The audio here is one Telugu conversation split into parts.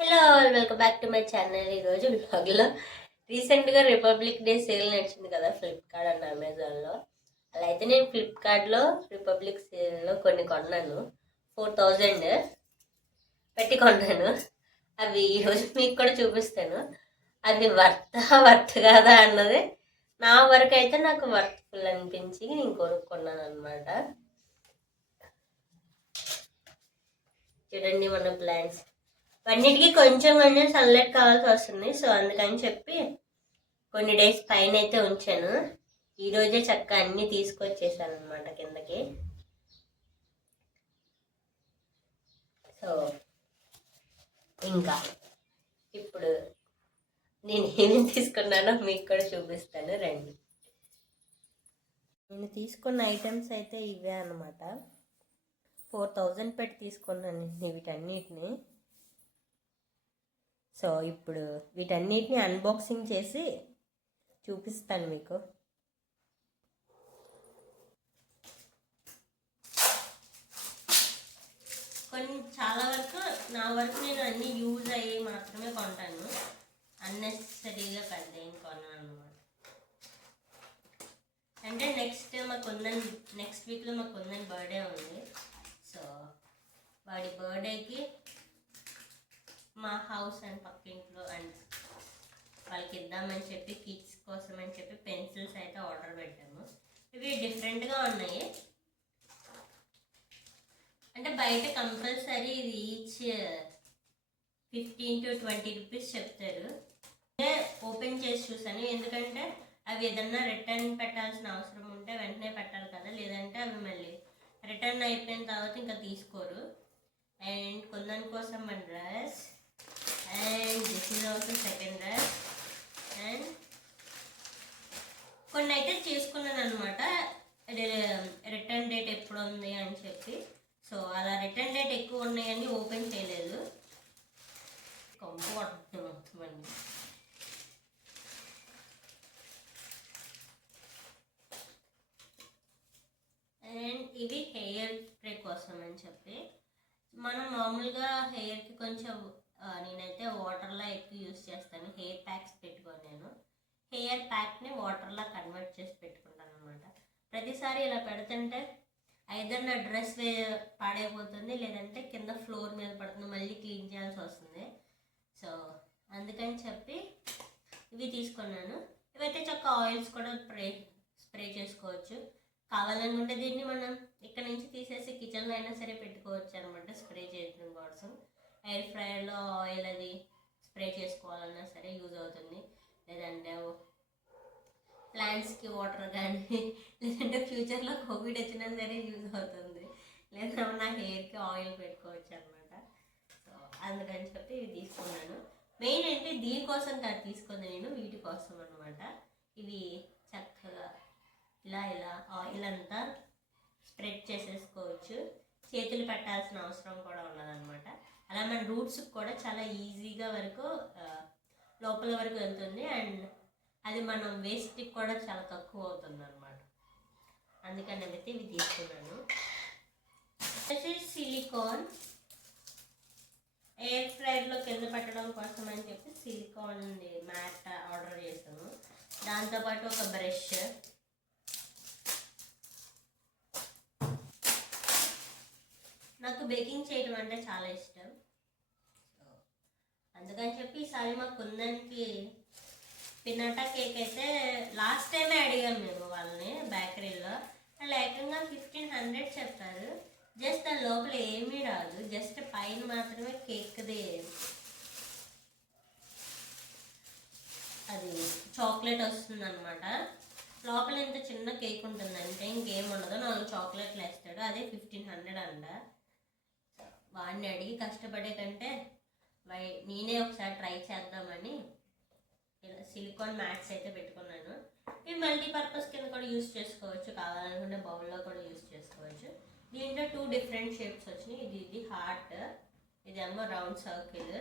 Hello welcome back to my channel. ఈరోజు బ్లాగ్లో రీసెంట్గా రిపబ్లిక్ డే సేల్ నడిచింది కదా ఫ్లిప్కార్ట్ అండ్ అమెజాన్లో. అలా అయితే నేను ఫ్లిప్కార్ట్లో రిపబ్లిక్ సేల్లో కొన్ని కొన్నాను. 4000 పెట్టి కొన్నాను. అవి ఈరోజు మీకు కూడా చూపిస్తాను. అది వర్త్ కాదా అన్నది నా వరకు అయితే నాకు వర్త్ఫుల్ అనిపించి నేను కొనుక్కున్నాను అనమాట. చూడండి మన ప్లాంట్స్ అన్నిటికీ కొంచెం కొంచెం సన్లైట్ కావాల్సి వస్తుంది. సో అందుకని చెప్పి కొన్ని డేస్ పైన అయితే ఉంచాను. ఈరోజే చక్కగా అన్నీ తీసుకొచ్చేసాను అనమాట కిందకి. సో ఇంకా ఇప్పుడు నేను ఏమేమి తీసుకున్నానో మీకు కూడా చూపిస్తాను రండి. నేను తీసుకున్న ఐటమ్స్ అయితే ఇవే అనమాట. 4000 పెట్టి తీసుకున్నాను వీటన్నిటిని. సో ఇప్పుడు వీటన్నిటిని అన్బాక్సింగ్ చేసి చూపిస్తాను మీకు. చాలా వరకు నా వరకు నేను అన్నీ యూజ్ అయ్యి మాత్రమే కొంటాను. అన్నెసరీగా పెద్ద ఏం కొన్నాను అనమాట. అంటే నెక్స్ట్ వీక్లో మా కొందని బర్త్డే ఉంది. సో వాడి బర్త్డేకి మా హౌస్ అండ్ పక్కింట్లో అండ్ వాళ్ళకి ఇద్దామని చెప్పి కిడ్స్ కోసం అని చెప్పి పెన్సిల్స్ అయితే ఆర్డర్ పెట్టాము. ఇవి డిఫరెంట్గా ఉన్నాయి. అంటే బయట కంపల్సరీ ఇది ఈచ్ 15 to 20 రూపీస్ చెప్తారు. ఓపెన్ చేసి చూసాను, ఎందుకంటే అవి ఏదన్నా రిటర్న్ పెట్టాల్సిన అవసరం ఉంటే వెంటనే పెట్టాలి కదా, లేదంటే అవి మళ్ళీ రిటర్న్ అయిపోయిన తర్వాత ఇంకా తీసుకోరు. అండ్ కొందని కోసం మన dress, and this is also second dress. And కొన్ని అయితే చేసుకున్నాను అనమాట, రిటర్న్ డేట్ ఎప్పుడు ఉంది అని చెప్పి. సో అలా రిటర్న్ డేట్ ఎక్కువ ఉన్నాయని ఓపెన్ చేయలేదు. కంఫర్ట్ మొత్తం అండి. అండ్ ఇవి హెయిర్ స్ప్రే కోసం అని చెప్పి, మనం మామూలుగా హెయిర్కి కొంచెం నేనైతే వాటర్లో ఎక్కువ యూస్ చేస్తాను. హెయిర్ ప్యాక్స్ పెట్టుకొని నేను హెయిర్ ప్యాక్ని వాటర్లో కన్వర్ట్ చేసి పెట్టుకుంటాను అనమాట. ప్రతిసారి ఇలా పెడుతుంటే ఐదర్ నా డ్రెస్ పాడైపోతుంది, లేదంటే కింద ఫ్లోర్ మీద పడుతుంది, మళ్ళీ క్లీన్ చేయాల్సి వస్తుంది. సో అందుకని చెప్పి ఇవి తీసుకున్నాను. ఇవైతే చక్కగా ఆయిల్స్ కూడా స్ప్రే చేసుకోవచ్చు. కావాలనుకుంటే దీన్ని మనం ఇక్కడ నుంచి తీసేసి కిచెన్లో అయినా సరే పెట్టుకోవచ్చు అనమాట, స్ప్రే చేయడం కోసం. ఎయిర్ ఫ్రైయర్లో ఆయిల్ అది స్ప్రే చేసుకోవాలన్నా సరే యూజ్ అవుతుంది. లేదంటే ప్లాంట్స్కి వాటర్ కానీ, లేదంటే ఫ్యూచర్లో కోవిడ్ వచ్చినా సరే యూజ్ అవుతుంది. లేదా నా హెయిర్కి ఆయిల్ పెట్టుకోవచ్చు అనమాట. సో అందుకని చెప్పి ఇవి తీసుకున్నాను. మెయిన్ అంటే దీనికోసం కాదు తీసుకుంది నేను, వీటి కోసం అనమాట. ఇవి చక్కగా ఇలా ఆయిల్ అంతా స్ప్రెడ్ చేసేసుకోవచ్చు. చేతులు పెట్టాల్సిన అవసరం కూడా ఉండదన్నమాట. అలా మన రూట్స్కి కూడా చాలా ఈజీగా లోపల వరకు వెళ్తుంది. అండ్ అది మనం వేస్ట్కి కూడా చాలా తక్కువ అవుతుంది అనమాట. అందుకని అయితే ఇవి తీసుకున్నాను. సిలికాన్ ఎయిర్ ఫ్రైర్లో కింద పెట్టడం కోసం అని చెప్పి సిలికాన్ మ్యాట్ ఆర్డర్ చేసాము. దాంతోపాటు ఒక బ్రష్, నాకు బేకింగ్ చేయడం అంటే చాలా ఇష్టం. అందుకని చెప్పి ఈసారి మా కుందనికి పిన్నటా కేక్ అయితే లాస్ట్ టైమే అడిగాం మేము వాళ్ళని బేకరీలో. వాళ్ళు ఏకంగా 1500 చెప్పారు. జస్ట్ దాని లోపల ఏమీ రాదు, జస్ట్ పైన మాత్రమే కేక్ది అది చాక్లెట్ వస్తుంది అనమాట. లోపల ఇంత చిన్న కేక్ ఉంటుందంటే ఇంకేం ఉండదు, 4 చాక్లెట్లు వేస్తాడు. అదే 1500 అంట. వాడిని అడిగి కష్టపడే కంటే నేనే ఒకసారి ట్రై చేద్దామని ఇలా సిలికాన్ మ్యాట్స్ అయితే పెట్టుకున్నాను. ఇవి మల్టీపర్పస్ కింద కూడా యూస్ చేసుకోవచ్చు, కావాలనుకుంటే బౌల్లో కూడా యూస్ చేసుకోవచ్చు. దీంట్లో 2 డిఫరెంట్ షేప్స్ వచ్చినాయి. ఇది హార్ట్, ఇదేమో రౌండ్ సర్కిల్.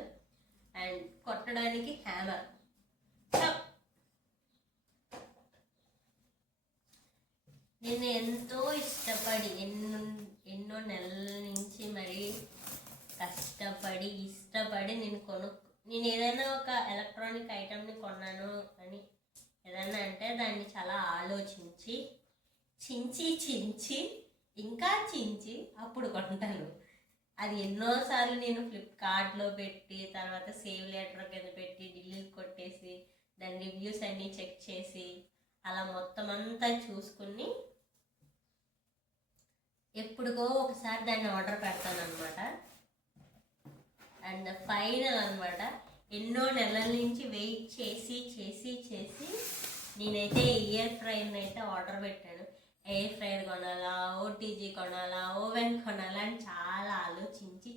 అండ్ కొట్టడానికి హ్యామర్. నేను ఎంతో ఇష్టపడి ఎన్నో నెలల నుంచి మరి కష్టపడి ఇష్టపడి నేను ఏదైనా ఒక ఎలక్ట్రానిక్ ఐటమ్ని కొన్నాను అని ఏదన్నా అంటే దాన్ని చాలా ఆలోచించి చించి ఇంకా చించి అప్పుడు కొంటాను. అది ఎన్నోసార్లు నేను ఫ్లిప్కార్ట్లో పెట్టి తర్వాత సేవ్ లెటర్ కింద పెట్టి డిలీట్ కొట్టేసి దాని రివ్యూస్ అన్నీ చెక్ చేసి అలా మొత్తం అంతా చూసుకుని ఎప్పుడుకో ఒకసారి దాన్ని ఆర్డర్ పెడతాను అనమాట. అండ్ ఫైనల్ అనమాట, ఎన్నో నెలల నుంచి వెయిట్ చేసి నేనైతే ఎయిర్ ఫ్రైయర్ని అయితే ఆర్డర్ పెట్టాను. ఎయిర్ ఫ్రైయర్ కొనాలా, ఓటీజీ కొనాలా, ఓవెన్ కొనాలా అని చాలా ఆలోచించి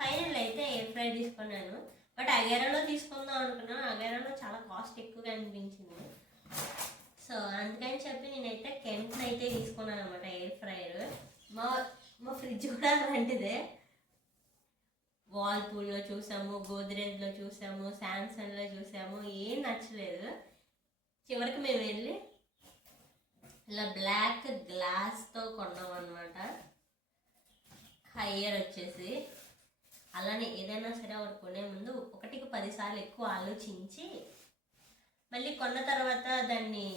ఫైనల్ అయితే ఎయిర్ ఫ్రైయర్ తీసుకున్నాను. బట్ అగేరాలో తీసుకుందాం అనుకున్నాను. అగేరాలో చాలా కాస్ట్ ఎక్కువగా అనిపించింది. సో అందుకని చెప్పి నేనైతే కెంట్ని అయితే తీసుకున్నాను అనమాట ఎయిర్ ఫ్రైయర్. మా ఫ్రిడ్జ్ కూడా అలాంటిదే. వాల్పూల్లో చూసాము, గోద్రేజ్లో చూసాము, శాంసంగ్లో చూసాము, ఏం నచ్చలేదు. చివరికి మేము వెళ్ళి ఇలా బ్లాక్ గ్లాస్తో కొన్నాం అనమాట. హైయర్ వచ్చేసి అలానే ఏదైనా సరే ఒకటి కొనే ముందు 1కి 10 సార్లు ఎక్కువ ఆలోచించి మళ్ళీ కొన్న తర్వాత దాన్ని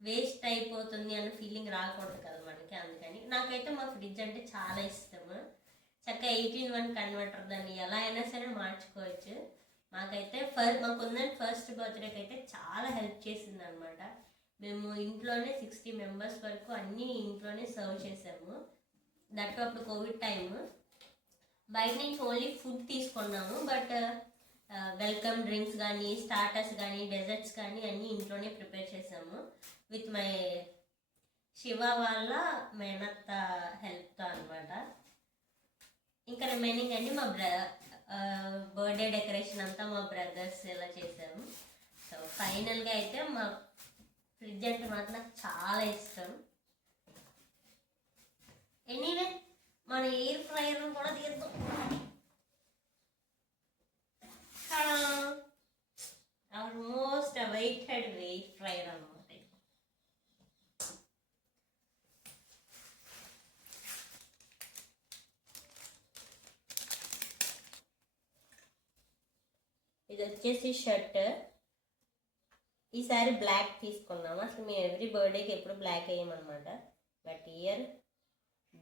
వేస్ట్ అయిపోతుంది అన్న ఫీలింగ్ రాకూడదు కదా మనకి. అందుకని నాకైతే మా ఫ్రిడ్జ్ అంటే చాలా ఇష్టము. చక్కగా 18:1 కన్వర్టర్, దాన్ని ఎలా అయినా సరే మార్చుకోవచ్చు. మాకైతే మాకుందని ఫస్ట్ బర్త్డేకి అయితే చాలా హెల్ప్ చేసింది అనమాట. మేము ఇంట్లోనే 60 మెంబర్స్ వరకు అన్నీ ఇంట్లోనే సర్వ్ చేసాము. దట్టు అప్పుడు కోవిడ్ టైము. బయట నుంచి ఓన్లీ ఫుడ్ తీసుకున్నాము. బట్ వెల్కమ్ డ్రింక్స్ కానీ, స్టార్టర్స్ కానీ, డెజర్ట్స్ కానీ అన్నీ ఇంట్లోనే ప్రిపేర్ చేసాము విత్ మై శివ వాళ్ళ మేనత్త హెల్ప్తో అనమాట. ఇంకా రిమైనింగ్ అన్ని మా బర్త్డే డెకరేషన్ అంతా మా బ్రదర్స్ ఇలా చేసాము. సో ఫైనల్గా అయితే మా ఫ్రిడ్జ్ అంటే మాత్రం నాకు చాలా ఇష్టం. ఎనీవే మన ఎయిర్ ఫ్రైయర్ కూడా తీద్దాం. ఆల్మోస్ట్ అవైటెడ్ ఎయిర్ ఫ్రైయర్ అనమాట. ఇది వచ్చేసి షర్ట్. ఈసారి బ్లాక్ తీసుకున్నాము. అసలు మేము ఎవ్రీ బర్త్డేకి ఎప్పుడు బ్లాక్ వేయమన్నమాట. బట్ ఇయర్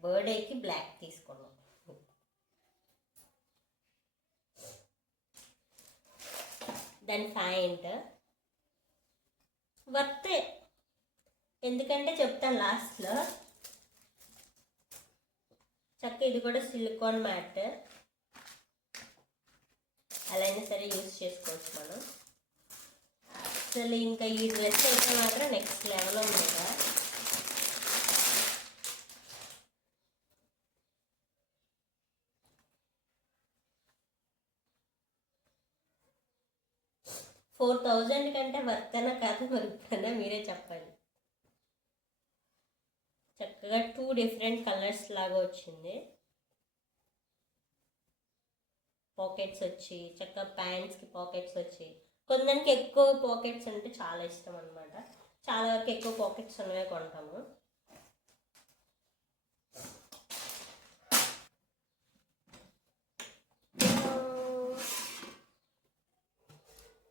బర్త్డేకి బ్లాక్ తీసుకున్నాం. దాని ప్యాంట్ వర్తే, ఎందుకంటే చెప్తాను లాస్ట్లో. చక్క ఇది కూడా సిలికాన్ మ్యాట్, అలా అయినా సరే యూజ్ చేసుకోవచ్చు మనం. అసలు ఇంకా ఈ డ్రెస్ అయితే మాత్రం నెక్స్ట్ లెవెల్ ఉంది కదా. $4,000 కంటే వర్తనా కాదు మరి ఇప్పుడన్నా మీరే చెప్పండి. చక్కగా 2 డిఫరెంట్ కలర్స్ లాగా వచ్చింది. పాకెట్స్ వచ్చి చక్కగా ప్యాంట్స్కి పాకెట్స్ వచ్చి, కొందరికి ఎక్కువ పాకెట్స్ అంటే చాలా ఇష్టం అనమాట. చాలా వరకు ఎక్కువ పాకెట్స్ ఉన్నవే కొంటాము.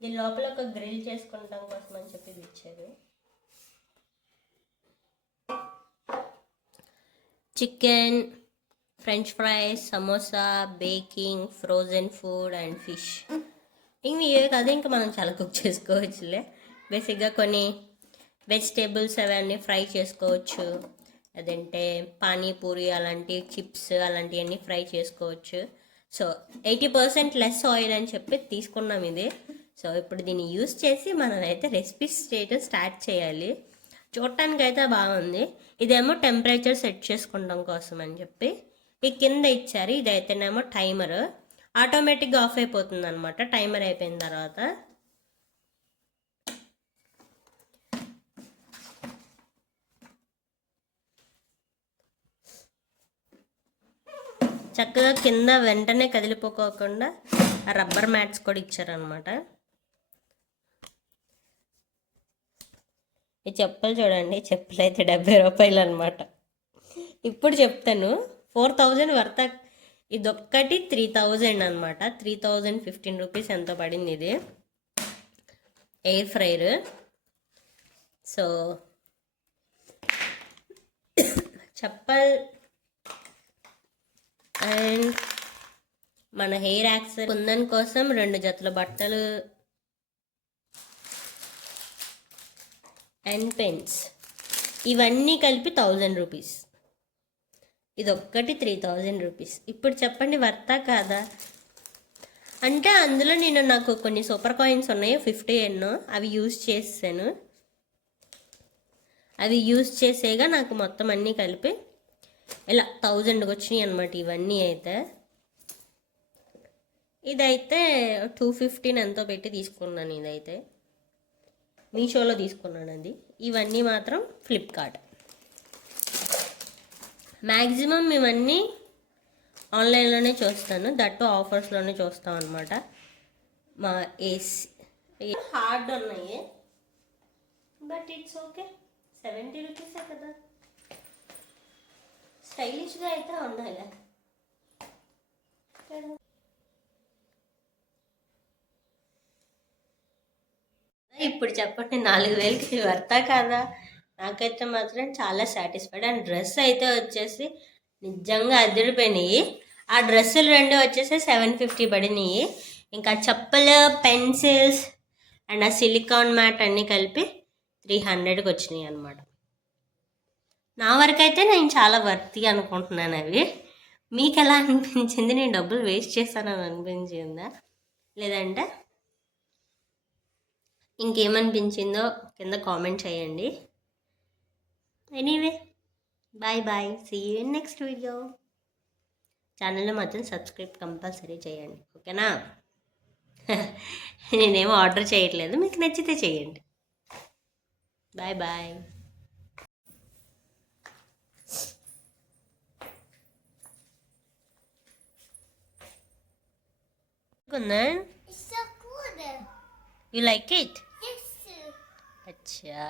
దీని లోపల ఒక గ్రిల్ చేసుకుంటాం కోసం అని చెప్పి ఇచ్చారు. Chicken, French fries, samosa, baking, frozen food and fish. ఇవే కాదు, ఇంకా మనం చాలా కుక్ చేసుకోవచ్చులే. బేసిక్గా కొన్ని వెజిటేబుల్స్ అవన్నీ ఫ్రై చేసుకోవచ్చు. అదంటే పానీపూరి అలాంటి చిప్స్ అలాంటివన్నీ ఫ్రై చేసుకోవచ్చు. సో 80% లెస్ ఆయిల్ అని చెప్పి తీసుకున్నాం ఇది. సో ఇప్పుడు దీన్ని యూస్ చేసి మనం అయితే రెసిపీస్ చేయడం స్టార్ట్ చేయాలి. చూడటానికి అయితే బాగుంది. ఇదేమో టెంపరేచర్ సెట్ చేసుకుంటాం కోసం అని చెప్పి ఈ కింద ఇచ్చారు. ఇదైతేనేమో టైమర్, ఆటోమేటిక్గా ఆఫ్ అయిపోతుంది అనమాట టైమర్ అయిపోయిన తర్వాత. చక్కగా కింద వెంటనే కదిలిపోకోకుండా రబ్బర్ మ్యాట్స్ కూడా ఇచ్చారనమాట. ఈ చెప్పులు చూడండి, చెప్పులు అయితే $70 అనమాట. ఇప్పుడు చెప్తాను 4,000 వర్త ఇదొక్కటి 3000 అనమాట. 3015 రూపీస్ ఎంతో పడింది ఇది ఎయిర్ ఫ్రైయర్. సో చెప్పల్ అండ్ మన హెయిర్ యాక్సెసరీ కుందన్ కోసం 2 జతల బట్టలు అండ్ పెన్స్, ఇవన్నీ కలిపి 1000 రూపీస్. ఇదొక్కటి 3000 రూపీస్. ఇప్పుడు చెప్పండి వర్తా కాదా? అంటే అందులో నాకు కొన్ని సూపర్ కాయిన్స్ ఉన్నాయి 50 ఎన్నో, అవి యూజ్ చేసాను. అవి యూజ్ చేసేగా నాకు మొత్తం అన్నీ కలిపి ఇలా 1000కి వచ్చినాయి అనమాట. ఇవన్నీ అయితే ఇదైతే 215 ఎంతో పెట్టి తీసుకున్నాను. ఇదైతే మీషోలో తీసుకున్నాను అది. ఇవన్నీ మాత్రం ఫ్లిప్కార్ట్. మ్యాక్సిమం ఇవన్నీ ఆన్లైన్లోనే చూస్తాను, దట్టు ఆఫర్స్లోనే చూస్తాం అనమాట. మా ఏసీ హార్డ్ ఉన్నాయి, బట్ ఇట్స్ ఓకే. 70 రూపీసే కదా, స్టైలిష్గా అయితే ఉన్నాయి. ఇప్పుడు చెప్పండి 4000కి వర్తా కాదా? నాకైతే మాత్రం చాలా సాటిస్ఫైడ్. అండ్ డ్రెస్ అయితే వచ్చేసి నిజంగా అదిరిపోయినాయి. ఆ డ్రెస్సులు 2 వచ్చేసి 750 పడినాయి. ఇంకా చెప్పులు, పెన్సిల్స్ అండ్ ఆ సిలికాన్ మ్యాట్ అన్నీ కలిపి 300కి వచ్చినాయి అనమాట. నా వరకు అయితే నేను చాలా వర్తి అనుకుంటున్నాను అవి. మీకు ఎలా అనిపించింది? నేను డబ్బులు వేస్ట్ చేశానని అనిపించిందా, లేదంటే ఇంకేమనిపించిందో కింద కామెంట్ చేయండి. Anyway, bye bye, see you in next video. ఛానల్లో మాత్రం సబ్స్క్రైబ్ కంపల్సరీ చేయండి, ఓకేనా? నేనేమో ఆర్డర్ చేయట్లేదు, మీకు నచ్చితే చేయండి. Bye bye. Kundan, It's so good. you like it? Yes. Acha.